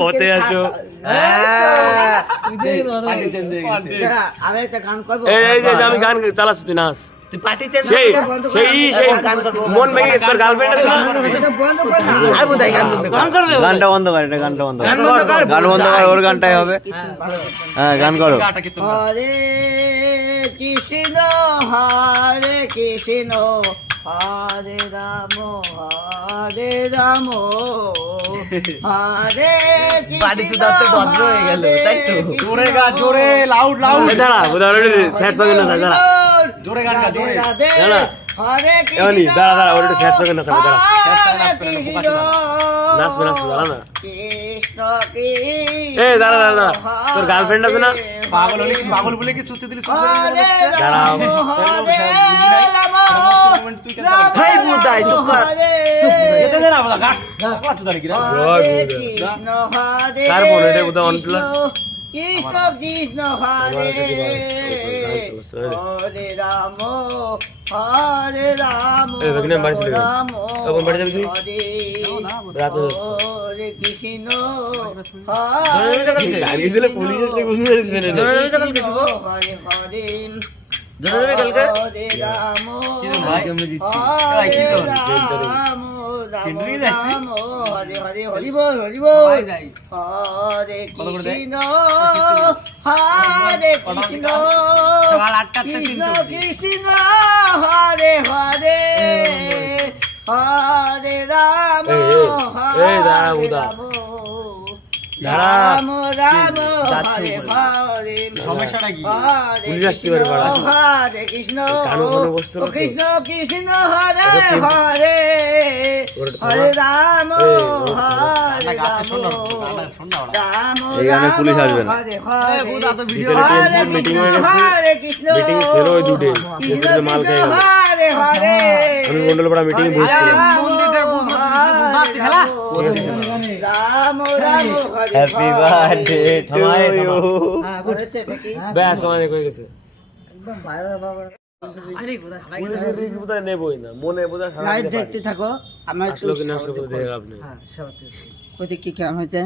পথে আসো। আমি একটা গান করবো। এই যে আমি গান চালাচ্ছি, তুই নাচ। তুই পার্টিতে সেই মন ভেঙে গেছে, তোর গার্লফ্রেন্ড আছে না? বন্ধ কর না। আর বোধ হয় গান বন্ধ কর। গানটা বন্ধ কর, এটা গানটা বন্ধ কর, গান বন্ধ কর। গান বন্ধ কর, ওর গানটাই হবে। হ্যাঁ গান করো। হরে কৃষ্ণ হরে কৃষ্ণ হরে রাম হরে রাম হরে কৃষ্ণ ভদ্র হয়ে গেল তাই তো জোরে গা, জোরে লাউড লাউড। এই দাঁড়া, স্যাড সঙ্গে নাচ, দাঁড়া জোরে গান গা, জোরে। দাঁড়া হরে এমনি, দাঁড়া দাঁড়া, ওর একটু স্যাড সঙ্গে নাচ, দাঁড়া কৃষ্ণ নাচবে, দাঁড়া না। কৃষ্ণ এই দাঁড়া দাঁড়া, তোর গার্লফ্রেন্ড আছে না? পাগল হলে কি, পাগল বলে কি সুতি দিলি? দাঁড়াও। ভাই বুদাই চুপ কর এতে দে না বাবা, গা কত দাঁড়ি কি রে? কৃষ্ণ হরে কার ফোন এটা? বোধহয় OnePlus। কৃষ্ণ কৃষ্ণ হরে হরে রাম হরে রাম এই বেগনে বাড়ি চলে গেল। রাম এখন বাড়ি যাবি তুই? রাত হয়ে যাচ্ছে। হরে কৃষ্ণ গান গেছিলে পুলিশ আসলে বুঝতে পারবে না। হরে হরে জোরে কালকে হরে রাম কি রে ভাই? হরে কি তোর? রাম সিন্ডারি যাচ্ছি? রাম হরে হরে হরি বল হরি বল হরে কৃষ্ণ হরে কৃষ্ণ সকাল 8টা থেকে কৃষ্ণ 3টা অবধি। কৃষ্ণ হরে হরে হরে রাম এই দাঁড়া বুদা। দাঁড়া। রাম রাম হরে হরে সমস্যাটা কি? হরে পুলিশ আসতে পারে পাড়া। হরে কৃষ্ণ কানো কানো বসছে না তো? কৃষ্ণ কৃষ্ণ হরে এটা কি? হরে ওটা তো হরে রাম গানটা হরে গাচ্ছে, শোন না, রাম গানটা শোন না ওরা। রাম এই গানে রাম পুলিশ আসবে না। হরে হরে বিকেলে টেনশন মিটিং হয়ে গেছে। হরে কৃষ্ণ মিটিং ছিল ওই দুটে, কৃষ্ণ যেতে মাল খেয়ে গেল। হরে হরে আমি মন্ডলপাড়া মিটিং এ বসছিলাম। Ram Ram Hare happy birthday to you. ব্যাস অনেক হয়ে গেছে। একদম ভাইরাল বাবা পুলিশের রিস্ক বোধহয় নেবই না, মনে বোধহয় সারা লাইভ দিতে দেখতে পারে। থাকো আমার আসলো কি না আসলো কোথায় দেখে লাভ নেই। ওদিকে কি কাম হয়েছে